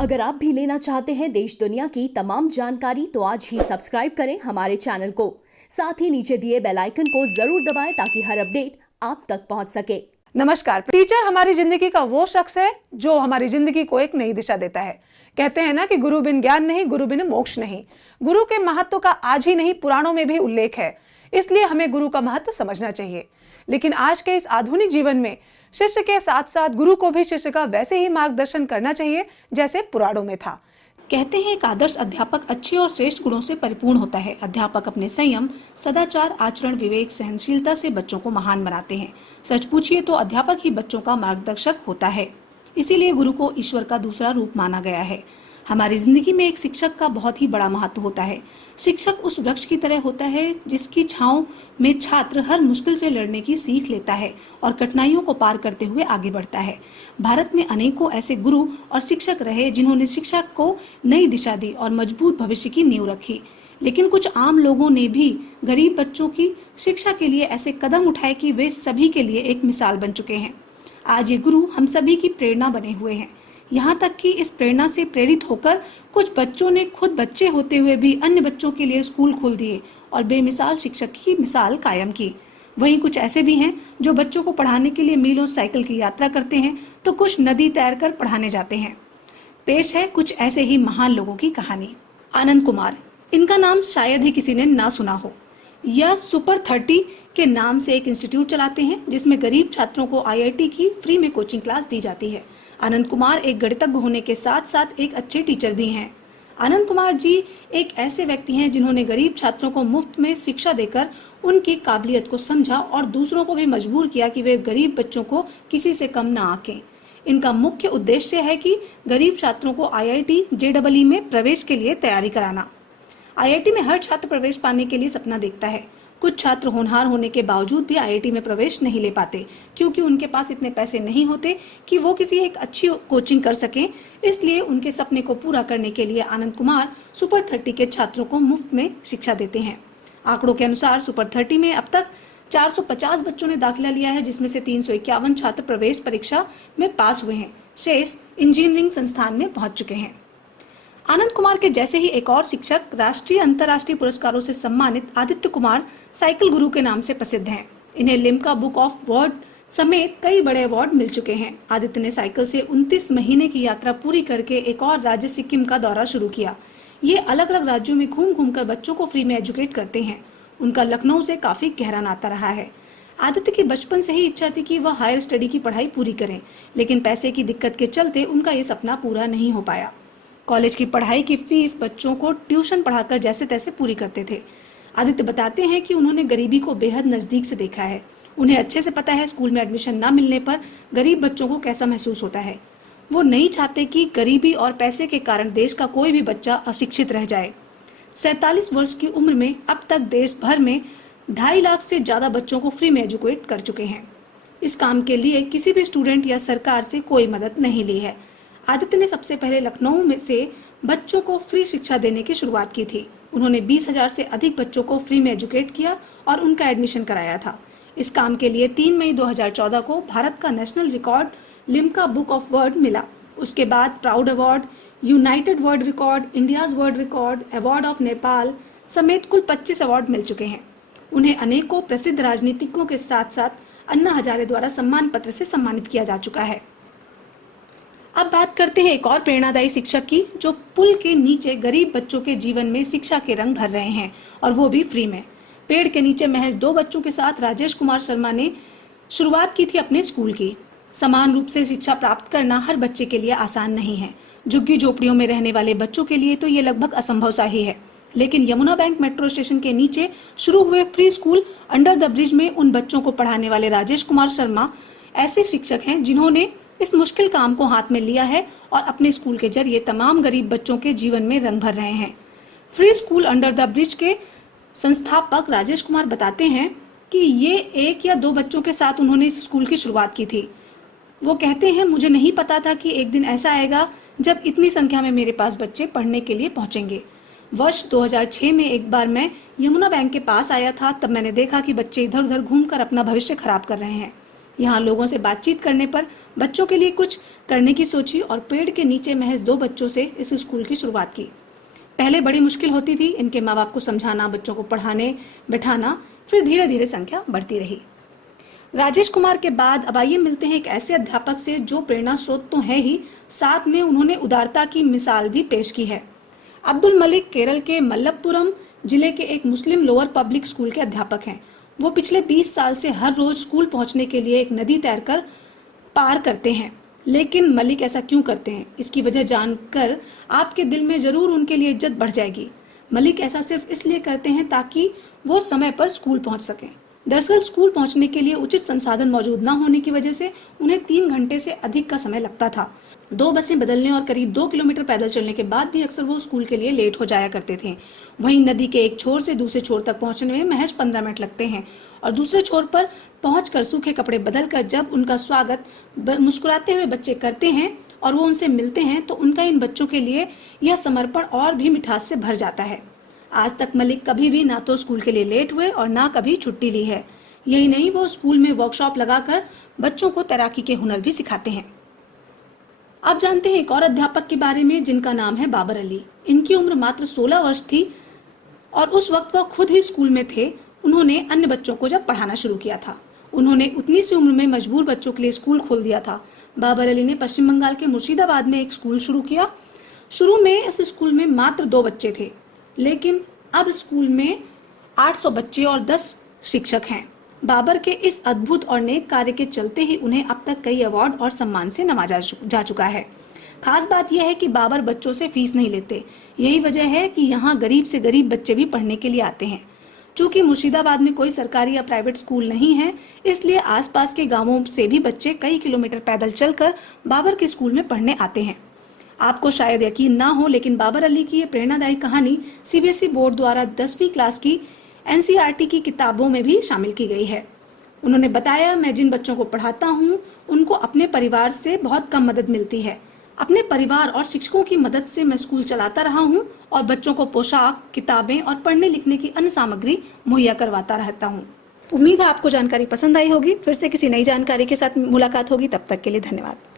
अगर आप भी लेना चाहते हैं देश दुनिया की तमाम जानकारी तो आज ही सब्सक्राइब करें हमारे चैनल को। साथ ही नीचे दिए बेल आइकन को जरूर दबाएं ताकि हर अपडेट आप तक पहुंच सके। नमस्कार। टीचर हमारी जिंदगी का वो शख्स है जो हमारी जिंदगी को एक नई दिशा देता है। कहते हैं ना कि गुरु बिन ज्ञान नहीं, गुरु बिन मोक्ष नहीं। गुरु के महत्व का आज ही नहीं पुराणों में भी उल्लेख है, इसलिए हमें गुरु का महत्व समझना चाहिए। लेकिन आज के इस आधुनिक जीवन में शिष्य के साथ साथ गुरु को भी शिष्य का वैसे ही मार्गदर्शन करना चाहिए जैसे पुराणों में था। कहते हैं एक आदर्श अध्यापक अच्छे और श्रेष्ठ गुणों से परिपूर्ण होता है। अध्यापक अपने संयम, सदाचार, आचरण, विवेक, सहनशीलता से बच्चों को महान बनाते हैं। सच पूछिए तो अध्यापक ही बच्चों का मार्गदर्शक होता है। इसीलिए गुरु को ईश्वर का दूसरा रूप माना गया है। हमारी जिंदगी में एक शिक्षक का बहुत ही बड़ा महत्व होता है। शिक्षक उस वृक्ष की तरह होता है जिसकी छांव में छात्र हर मुश्किल से लड़ने की सीख लेता है और कठिनाइयों को पार करते हुए आगे बढ़ता है। भारत में अनेकों ऐसे गुरु और शिक्षक रहे जिन्होंने शिक्षा को नई दिशा दी और मजबूत भविष्य की नींव रखी। लेकिन कुछ आम लोगों ने भी गरीब बच्चों की शिक्षा के लिए ऐसे कदम उठाए कि वे सभी के लिए एक मिसाल बन चुके हैं। आज ये गुरु हम सभी की प्रेरणा बने हुए हैं। यहाँ तक कि इस प्रेरणा से प्रेरित होकर कुछ बच्चों ने खुद बच्चे होते हुए भी अन्य बच्चों के लिए स्कूल खोल दिए और बेमिसाल शिक्षक की मिसाल कायम की। वहीं कुछ ऐसे भी हैं जो बच्चों को पढ़ाने के लिए मीलों साइकिल की यात्रा करते हैं तो कुछ नदी तैर कर पढ़ाने जाते हैं। पेश है कुछ ऐसे ही महान लोगों की कहानी। आनंद कुमार, इनका नाम शायद ही किसी ने ना सुना हो। यह सुपर 30 के नाम से एक इंस्टीट्यूट चलाते हैं जिसमें गरीब छात्रों को IIT की फ्री में कोचिंग क्लास दी जाती है। आनंद कुमार एक गणितज्ञ होने के साथ साथ एक अच्छे टीचर भी हैं। आनंद कुमार जी एक ऐसे व्यक्ति हैं जिन्होंने गरीब छात्रों को मुफ्त में शिक्षा देकर उनकी काबिलियत को समझा और दूसरों को भी मजबूर किया कि वे गरीब बच्चों को किसी से कम ना आंकें। इनका मुख्य उद्देश्य है कि गरीब छात्रों को IIT JEE में प्रवेश के लिए तैयारी कराना। IIT में हर छात्र प्रवेश पाने के लिए सपना देखता है। कुछ छात्र होनहार होने के बावजूद भी IIT में प्रवेश नहीं ले पाते क्योंकि उनके पास इतने पैसे नहीं होते कि वो किसी एक अच्छी कोचिंग कर सकें। इसलिए उनके सपने को पूरा करने के लिए आनंद कुमार सुपर 30 के छात्रों को मुफ्त में शिक्षा देते हैं। आंकड़ों के अनुसार सुपर 30 में अब तक 450 बच्चों ने दाखिला लिया है, जिसमें से 351 छात्र प्रवेश परीक्षा में पास हुए हैं। शेष इंजीनियरिंग संस्थान में पहुंच चुके हैं। आनंद कुमार के जैसे ही एक और शिक्षक राष्ट्रीय अंतर्राष्ट्रीय पुरस्कारों से सम्मानित आदित्य कुमार साइकिल गुरु के नाम से प्रसिद्ध हैं। इन्हें लिम्का बुक ऑफ वर्ल्ड समेत कई बड़े अवार्ड मिल चुके हैं। आदित्य ने साइकिल से 29 महीने की यात्रा पूरी करके एक और राज्य सिक्किम का दौरा शुरू किया। ये अलग अलग राज्यों में घूम घूम कर बच्चों को फ्री में एजुकेट करते हैं। उनका लखनऊ से काफी गहरा नाता रहा है। आदित्य की बचपन से ही इच्छा थी कि वह हायर स्टडी की पढ़ाई पूरी करें, लेकिन पैसे की दिक्कत के चलते उनका ये सपना पूरा नहीं हो पाया। कॉलेज की पढ़ाई की फीस बच्चों को ट्यूशन पढ़ाकर जैसे तैसे पूरी करते थे। आदित्य बताते हैं कि उन्होंने गरीबी को बेहद नजदीक से देखा है। उन्हें अच्छे से पता है स्कूल में एडमिशन न मिलने पर गरीब बच्चों को कैसा महसूस होता है। वो नहीं चाहते कि गरीबी और पैसे के कारण देश का कोई भी बच्चा अशिक्षित रह जाए। 47 वर्ष की उम्र में अब तक देश भर में 2.5 लाख से ज्यादा बच्चों को फ्री में एजुकेट कर चुके हैं। इस काम के लिए किसी भी स्टूडेंट या सरकार से कोई मदद नहीं ली है। आदित्य ने सबसे पहले लखनऊ में से बच्चों को फ्री शिक्षा देने की शुरुआत की थी। उन्होंने 20,000 से अधिक बच्चों को फ्री में एजुकेट किया और उनका एडमिशन कराया था। इस काम के लिए 3 मई 2014 को भारत का national record Limca book of world मिला। उसके बाद proud award, United world record, India's world record, award of Nepal समेत कुल 25 अवार्ड मिल चुके हैं। उन्हें अनेकों प्रसिद्ध राजनीतिकों के साथ साथ अन्ना हजारे द्वारा सम्मान पत्र से सम्मानित किया जा चुका है। अब बात करते हैं एक और प्रेरणादायी शिक्षक की जो पुल के नीचे गरीब बच्चों के जीवन में शिक्षा के रंग भर रहे हैं और वो भी फ्री में। पेड़ के नीचे महज 2 बच्चों के साथ राजेश कुमार शर्मा ने शुरुआत की थी अपने स्कूल की। समान रूप से शिक्षा प्राप्त करना हर बच्चे के लिए आसान नहीं है। झुग्गी झोपड़ियों में रहने वाले बच्चों के लिए तो ये लगभग असंभव सा ही है। लेकिन यमुना बैंक मेट्रो स्टेशन के नीचे शुरू हुए free school under the bridge में उन बच्चों को पढ़ाने वाले राजेश कुमार शर्मा ऐसे शिक्षक हैं जिन्होंने इस मुश्किल काम को हाथ में लिया है और अपने स्कूल के जरिए तमाम गरीब बच्चों के जीवन में रंग भर रहे हैं। Free school under the bridge के संस्थापक राजेश कुमार बताते हैं कि ये 1 या 2 बच्चों के साथ उन्होंने इस स्कूल की शुरुआत की थी। वो कहते हैं, मुझे नहीं पता था कि एक दिन ऐसा आएगा जब इतनी संख्या में मेरे पास बच्चे पढ़ने के लिए पहुंचेंगे। वर्ष 2006 में एक बार मैं यमुना बैंक के पास आया था, तब मैंने देखा कि बच्चे इधर उधर घूमकर अपना भविष्य खराब कर रहे हैं। यहाँ लोगों से बातचीत करने पर बच्चों के लिए कुछ करने की सोची और पेड़ के नीचे महज 2 बच्चों से इस स्कूल की शुरुआत की। पहले बड़ी मुश्किल होती थी इनके माँ बाप को समझाना, बच्चों को पढ़ाने बैठाना, फिर धीरे धीरे संख्या बढ़ती रही। राजेश कुमार के बाद अब आइए मिलते हैं एक ऐसे अध्यापक से जो प्रेरणा स्रोत तो है ही, साथ में उन्होंने उदारता की मिसाल भी पेश की है। अब्दुल मलिक केरल के मल्लपुरम जिले के एक मुस्लिम लोअर पब्लिक स्कूल के अध्यापक हैं। वो पिछले 20 साल से हर रोज स्कूल पहुंचने के लिए एक नदी तैरकर पार करते हैं। लेकिन मलिक ऐसा क्यों करते हैं, इसकी वजह जानकर आपके दिल में जरूर उनके लिए इज्जत बढ़ जाएगी। मलिक ऐसा सिर्फ इसलिए करते हैं ताकि वो समय पर स्कूल पहुंच सकें। दरअसल स्कूल पहुंचने के लिए उचित संसाधन मौजूद न होने की वजह से उन्हें 3 घंटे से अधिक का समय लगता था। 2 बसें बदलने और करीब 2 किलोमीटर पैदल चलने के बाद भी अक्सर वो स्कूल के लिए लेट हो जाया करते थे। वहीं नदी के एक छोर से दूसरे छोर तक पहुंचने में महज 15 मिनट लगते हैं और दूसरे छोर पर पहुंचकर सूखे कपड़े बदलकर जब उनका स्वागत मुस्कुराते हुए बच्चे करते हैं और वो उनसे मिलते हैं तो उनका इन बच्चों के लिए यह समर्पण और भी मिठास से भर जाता है। आज तक मलिक कभी भी ना तो स्कूल के लिए लेट हुए और ना कभी छुट्टी ली है। यही नहीं, वो स्कूल में वर्कशॉप लगाकर बच्चों को तैराकी के हुनर भी सिखाते हैं। अब जानते हैं एक और अध्यापक के बारे में जिनका नाम है बाबर अली। इनकी उम्र मात्र 16 वर्ष थी और उस वक्त वह खुद ही स्कूल में थे। उन्होंने अन्य बच्चों को जब पढ़ाना शुरू किया था, उन्होंने उतनी सी उम्र में मजबूर बच्चों के लिए स्कूल खोल दिया था। बाबर अली ने पश्चिम बंगाल के मुर्शिदाबाद में एक स्कूल शुरू किया। शुरू में इस स्कूल में मात्र 2 बच्चे थे, लेकिन अब स्कूल में 800 बच्चे और 10 शिक्षक हैं। बाबर के इस अद्भुत और नेक कार्य के चलते ही उन्हें अब तक कई अवार्ड और सम्मान से नवाजा जा चुका है। खास बात यह है कि बाबर बच्चों से फीस नहीं लेते। यही वजह है कि यहाँ गरीब से गरीब बच्चे भी पढ़ने के लिए आते हैं। चूंकि मुर्शिदाबाद में कोई सरकारी या प्राइवेट स्कूल नहीं है, इसलिए आसपास के गांवों से भी बच्चे कई किलोमीटर पैदल चलकर बाबर के स्कूल में पढ़ने आते हैं। आपको शायद यकीन ना हो, लेकिन बाबर अली की ये प्रेरणादायी कहानी सीबीएसई बोर्ड द्वारा 10वीं क्लास की एनसीईआरटी की किताबों में भी शामिल की गई है। उन्होंने बताया, मैं जिन बच्चों को पढ़ाता हूँ उनको अपने परिवार से बहुत कम मदद मिलती है। अपने परिवार और शिक्षकों की मदद से मैं स्कूल चलाता रहा हूँ और बच्चों को पोशाक, किताबें और पढ़ने लिखने की अन्य सामग्री मुहैया करवाता रहता हूँ। उम्मीद है आपको जानकारी पसंद आई होगी। फिर से किसी नई जानकारी के साथ मुलाकात होगी। तब तक के लिए धन्यवाद।